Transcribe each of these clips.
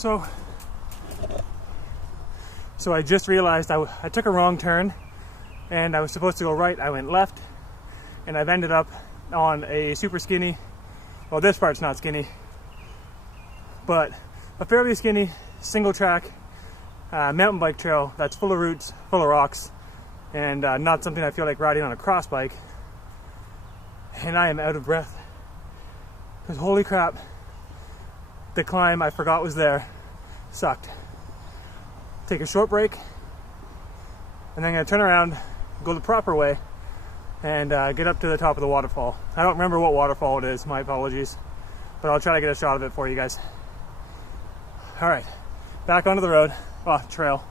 So I just realized I took a wrong turn, and I was supposed to go right. I went left, and I've ended up on a super skinny, well, this part's not skinny, but a fairly skinny single track mountain bike trail that's full of roots, full of rocks, and not something I feel like riding on a cross bike. And I am out of breath because holy crap, the climb I forgot was there sucked. Take a short break, and then I'm gonna turn around, go the proper way, and get up to the top of the waterfall. I don't remember what waterfall it is, my apologies, but I'll try to get a shot of it for you guys. All right, back onto the road, trail.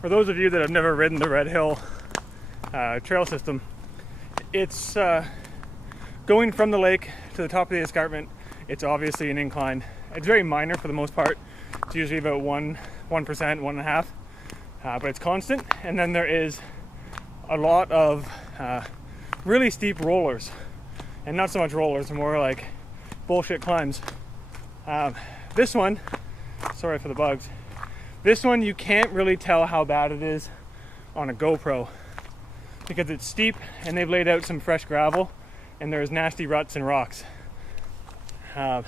For those of you that have never ridden the Red Hill trail system, it's going from the lake to the top of the escarpment. It's obviously an incline. It's very minor for the most part. It's usually about 1%, 1.5%, but it's constant. And then there is a lot of really steep rollers, and not so much rollers, more like bullshit climbs. This one, sorry for the bugs. This one, you can't really tell how bad it is on a GoPro because it's steep and they've laid out some fresh gravel and there's nasty ruts and rocks. But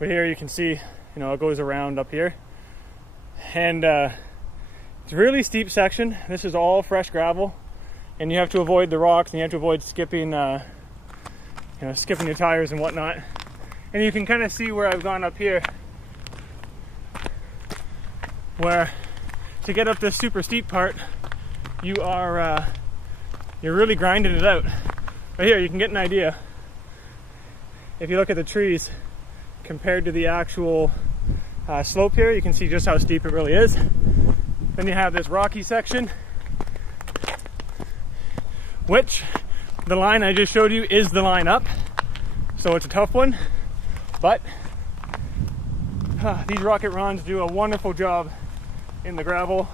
here you can see, it goes around up here. And it's a really steep section. This is all fresh gravel and you have to avoid the rocks and you have to avoid skipping, skipping your tires and whatnot. And you can kind of see where I've gone up here, where to get up this super steep part, you're really grinding it out. But here you can get an idea. If you look at the trees compared to the actual slope here, you can see just how steep it really is. Then you have this rocky section, which the line I just showed you is the line up. So it's a tough one, but these Rocket Rons do a wonderful job in the gravel,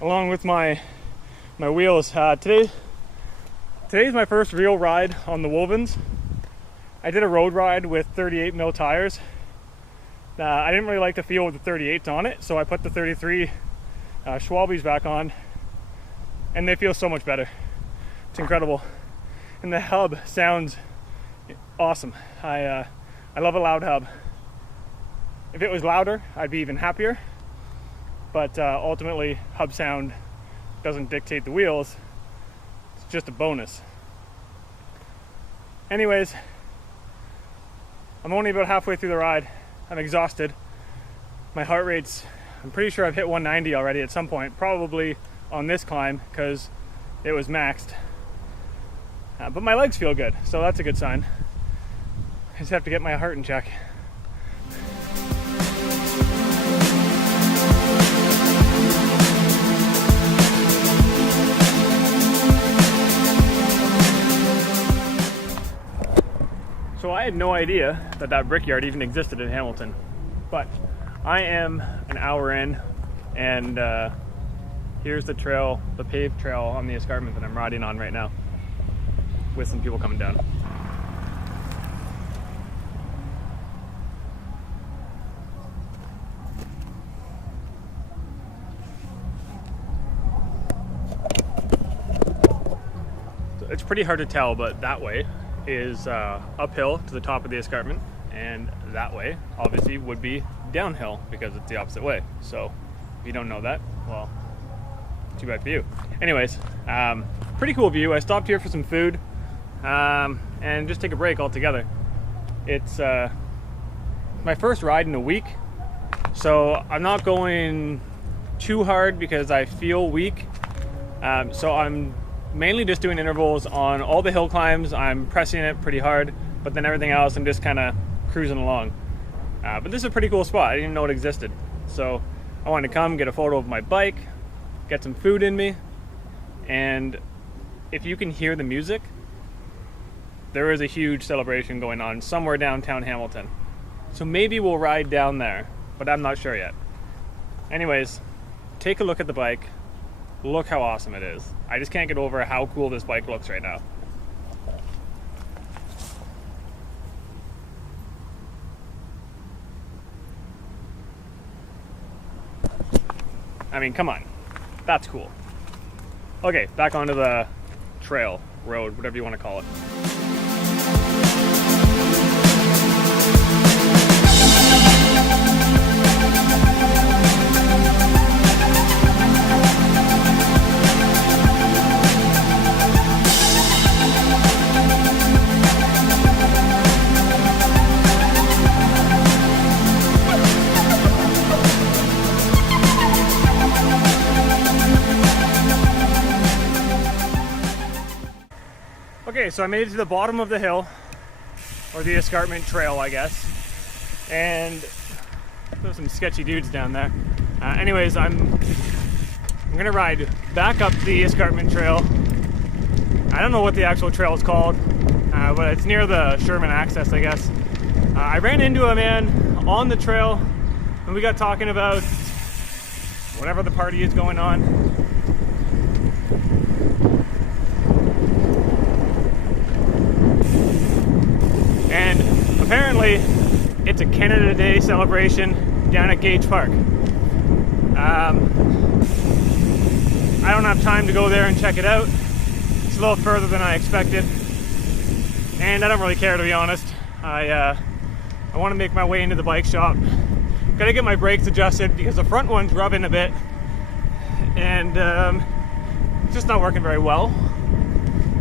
along with my wheels. Today's my first real ride on the Wovens. I did a road ride with 38 mil tires. I didn't really like the feel with the 38s on it, so I put the 33 Schwalbe's back on, and they feel so much better. It's incredible, and the hub sounds awesome. I love a loud hub. If it was louder, I'd be even happier. But ultimately, hub sound doesn't dictate the wheels. It's just a bonus. Anyways, I'm only about halfway through the ride. I'm exhausted. My heart rate's, I'm pretty sure I've hit 190 already at some point, probably on this climb because it was maxed. But my legs feel good, so that's a good sign. I just have to get my heart in check. So I had no idea that brickyard even existed in Hamilton, but I am an hour in, and here's the trail, the paved trail on the escarpment that I'm riding on right now, with some people coming down. It's pretty hard to tell, but that way is uphill to the top of the escarpment, and that way obviously would be downhill because it's the opposite way. So if you don't know that, well, too bad for you. Anyways, pretty cool view. I stopped here for some food and just take a break altogether. It's my first ride in a week, so I'm not going too hard because I feel weak. So I'm mainly just doing intervals on all the hill climbs. I'm pressing it pretty hard, but then everything else I'm just kind of cruising along. But this is a pretty cool spot. I didn't even know it existed. So I wanted to come get a photo of my bike, get some food in me, and if you can hear the music, there is a huge celebration going on somewhere downtown Hamilton. So maybe we'll ride down there, but I'm not sure yet. Anyways, take a look at the bike. Look how awesome it is. I just can't get over how cool this bike looks right now. I mean, come on. That's cool. Okay, back onto the trail, road, whatever you want to call it. Okay, so I made it to the bottom of the hill, or the escarpment trail, I guess, and there's some sketchy dudes down there. Anyways, I'm gonna ride back up the escarpment trail. I don't know what the actual trail is called, but it's near the Sherman access, I guess. I ran into a man on the trail, and we got talking about whatever the party is going on. And apparently, it's a Canada Day celebration down at Gage Park. I don't have time to go there and check it out. It's a little further than I expected, and I don't really care, to be honest. I want to make my way into the bike shop. Gotta get my brakes adjusted because the front one's rubbing a bit, and it's just not working very well.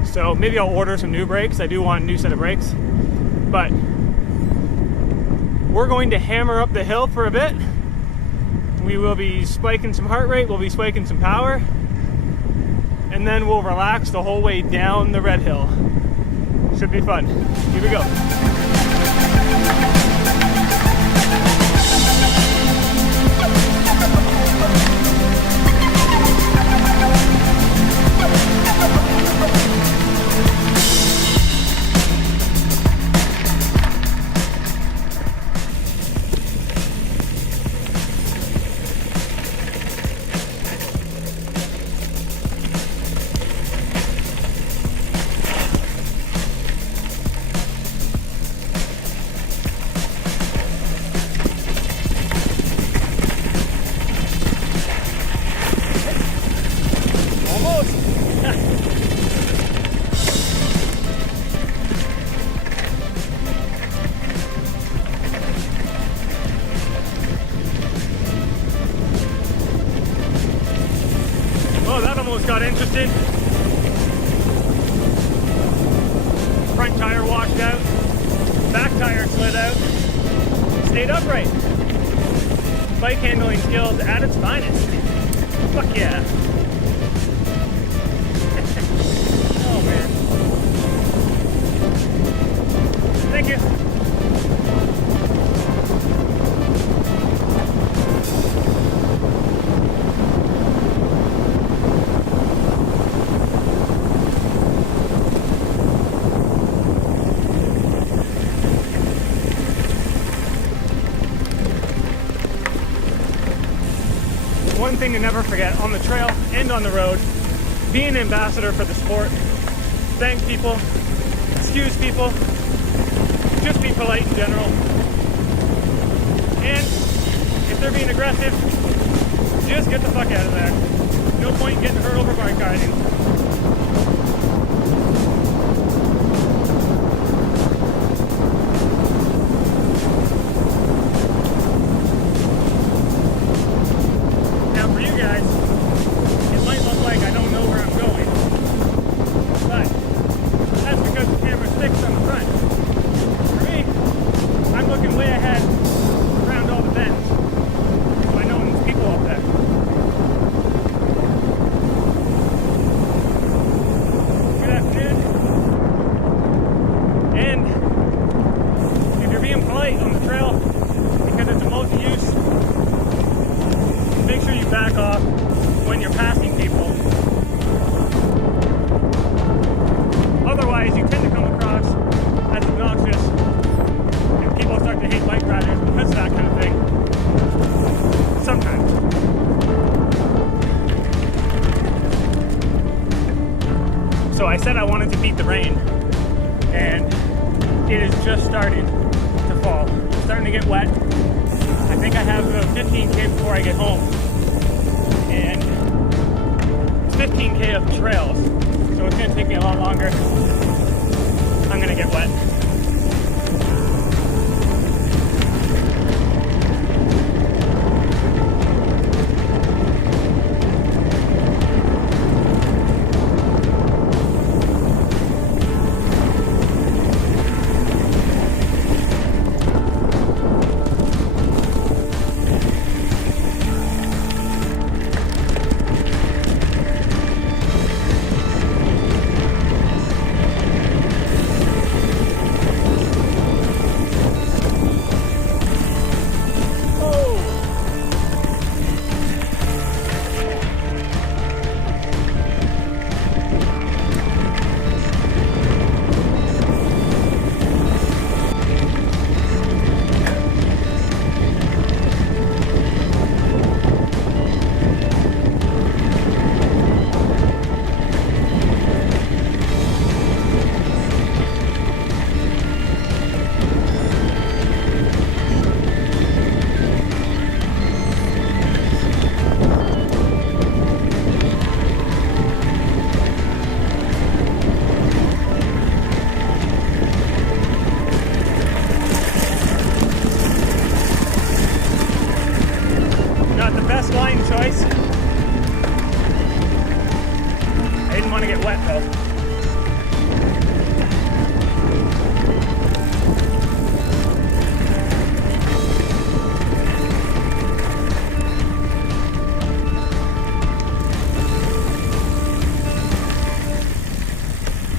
So maybe I'll order some new brakes. I do want a new set of brakes. But we're going to hammer up the hill for a bit. We will be spiking some heart rate, we'll be spiking some power, and then we'll relax the whole way down the red hill. Should be fun. Here we go. Got interested. Front tire washed out. Back tire slid out. Stayed upright. Bike handling skills at its finest. Fuck yeah. Oh man. Thank you. One thing to never forget on the trail and on the road, be an ambassador for the sport. Thank people, excuse people, just be polite in general. And if they're being aggressive, just get the fuck out of there. No point getting hurt over bike riding. said, I wanted to beat the rain, and it is just starting to fall. It's starting to get wet. I think I have about 15K before I get home, and it's 15K of trails, so it's going to take me a lot longer. I'm going to get wet. Line choice. I didn't want to get wet though.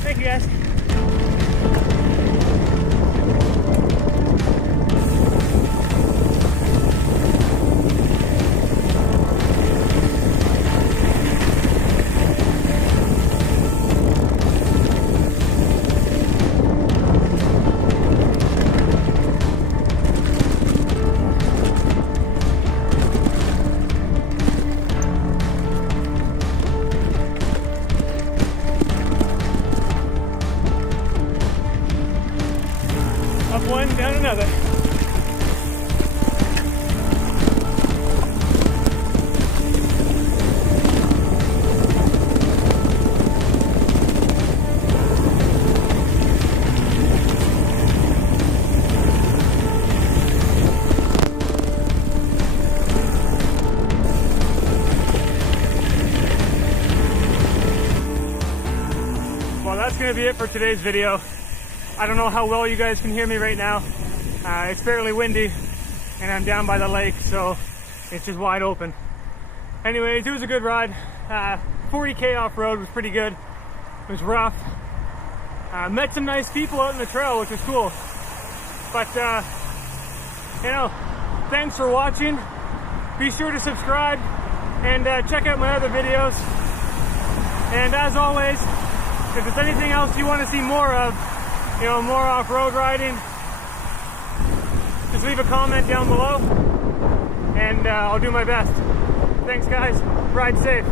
Thank you guys. Up one, down another. Well, that's going to be it for today's video. I don't know how well you guys can hear me right now. It's fairly windy and I'm down by the lake, so it's just wide open. Anyways, it was a good ride. 40K off-road was pretty good. It was rough. Met some nice people out in the trail, which was cool. But, you know, thanks for watching. Be sure to subscribe and check out my other videos. And as always, if there's anything else you want to see more of, you know, more off-road riding, just leave a comment down below and I'll do my best. Thanks guys, ride safe.